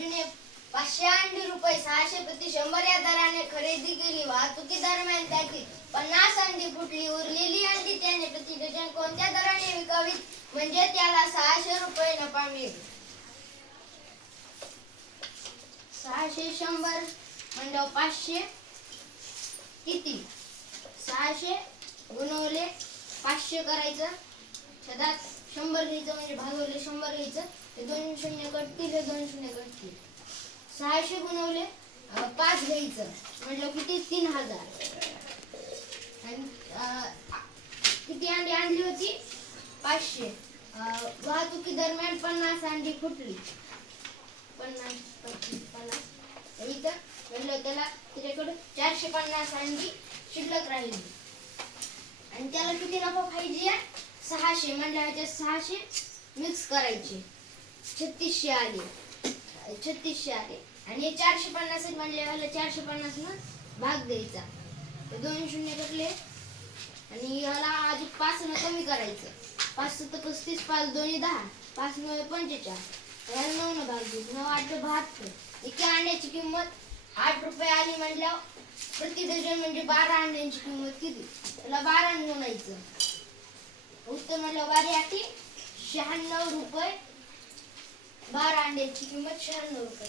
राजूने 500 अंडी रुपये 600 प्रति 100 या दराने खरेदी केली. वाहतुकी दरम्यान त्याची 50 अंडी फुटली. उरलेली अंडी त्याने प्रति डझन कोणत्या दराने विकावीत म्हणजे त्याला 600 रुपये नफा मिळेल? 600 100 म्हणजे 500 किती? 600 गुणवले 500 करायचं, छेदात 100 घ्यायचं म्हणजे भागवले 100 घ्यायचं. हे 2 शून्य कटतील, हे 2 शून्य कटतील. 600 गुणवले 5 घ्यायचं म्हटलं किती? 3000. आणि किती अंडी आणली होती? 500. वाहतुकी दरम्यान 50 अंडी फुटली. 50 इथं म्हणलं त्याला त्याच्याकडे 450 अंडी शिल्लक राहिली आणि त्याला किती नफा पाहिजे? 600. म्हणल्यावर 600 मिक्स करायचे, 3600 आले. 3600 आले आणि हे 450 म्हणल्यावर 450 न भाग द्यायचा. 2 शून्य कटले आणि याला अजून 5 न कमी करायचं. 5 7 35, 5 2 10, 5 9 45. याला 9 न भाग द्यायचं. 9 8 72. एका अंड्याची किंमत 8 रुपये आली म्हटल्यावर प्रति डझन म्हणजे 12 अंड्यांची किंमत किती? त्याला 12 ने गुणायचं. उत्तर म्हटलं 12 8 96 रुपये. 12 अंड्यांची किंमत 96 रुपये.